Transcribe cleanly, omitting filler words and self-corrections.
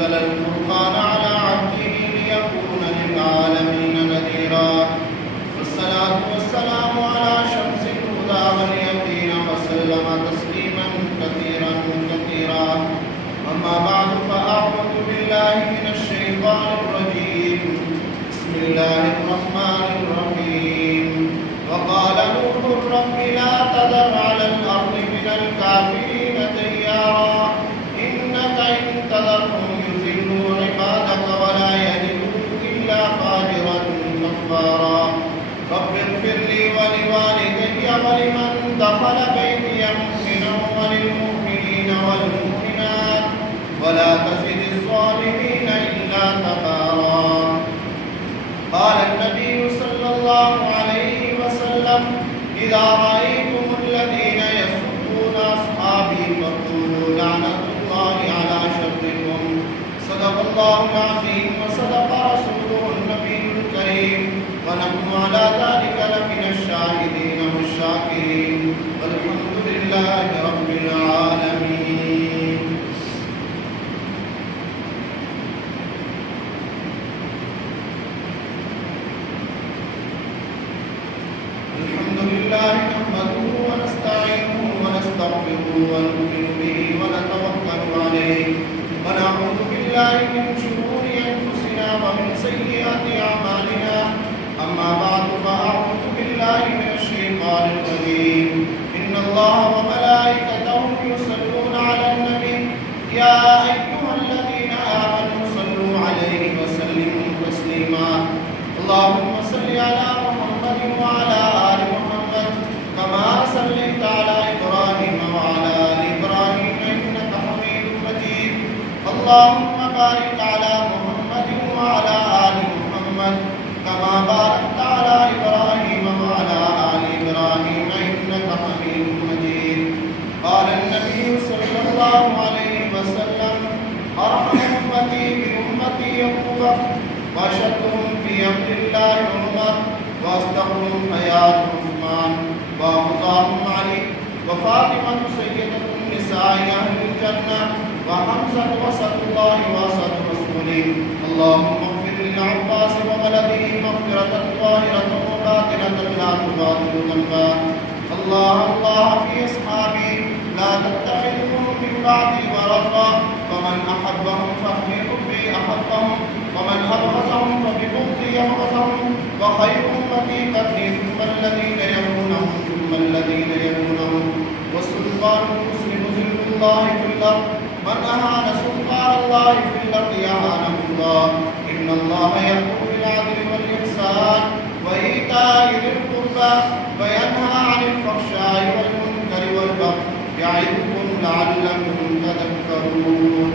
أنزل الفرقان على عبده ليكون للعالمين نذيرا والصلاة والسلام على شمس الهدى واليقين وسلم تسليما كثيرا كثيرا أما بعد فأعوذ بالله من الشيطان الرجيم بسم الله الرحمن الرحيم وقال نوح رب لا تذر على الأرض من الكافرين ديارا إنك إن تذرهم يضلوا عبادك ولا يلدوا إلا فاجرا كفارا رب اغفر لي ولوالدي ولمن دخل بيتي مؤمنا وللمؤمنين والمؤمنات ولا تزد الظالمين إلا تبارا قال النبي صلى الله عليه وسلم إذا رأيتم الذين يسبون أصحابي فقولوا لعنة الله على شركم صدق الله العظيم وصدق رسوله النبي الكريم ونحن على ذلك لمن الشاهدين والشاكرين والحمد لله رب العالمين الحمد لله نحمده ونستعينه ونستغفره ونؤمن به ونتوكل عليه ونعوذ بالله من شرور أنفسنا ومن سيئات أعمالنا أما بعد فأعوذ بالله من الشيطان الرجيم إن الله وملائكته يصلون على النبي يا أيها الذين آمنوا صلوا عليه وسلموا تسليما اللهم صل على محمد وعلى آل محمد كما صليت على إبراهيم وعلى آل إبراهيم إنك حميد مجيد اللهم بارك على محمد وعلى آل محمد كما باركت على إبراهيم وعلى آل إبراهيم إنك حميد مجيد قال النبي صلى الله عليه وسلم أرحم أمتي بأمتي أبو بكر وأشدهم في أمر الله عمر وأصدقهم حياة عثمان وأبوهم علي وفاطمة سيدة النساء أهل الجنة وحمزة وسط الله وسط رسوله اللهم اغفر للعباس وولده مغفرة ظاهرة وباطنة لا تغادر ذنبا الله الله في أصحابي لا تتخذهم من بعدي غرضا فمن أحبهم فبحبي أحبهم ومن أبغضهم فببغضي يبغضهم وخير أمتي قرني ثم الذين يلونهم ثم الذين يلونهم والسلطان المسلم ذل الله في الأرض من أهان سلطان الله في الأرض أهانه الله إن الله يأمر بالعدل والإحسان وإيتاء ذي القربى وينهى عن الفحشاء والمنكر والبغي يعظكم لعلكم تذكرون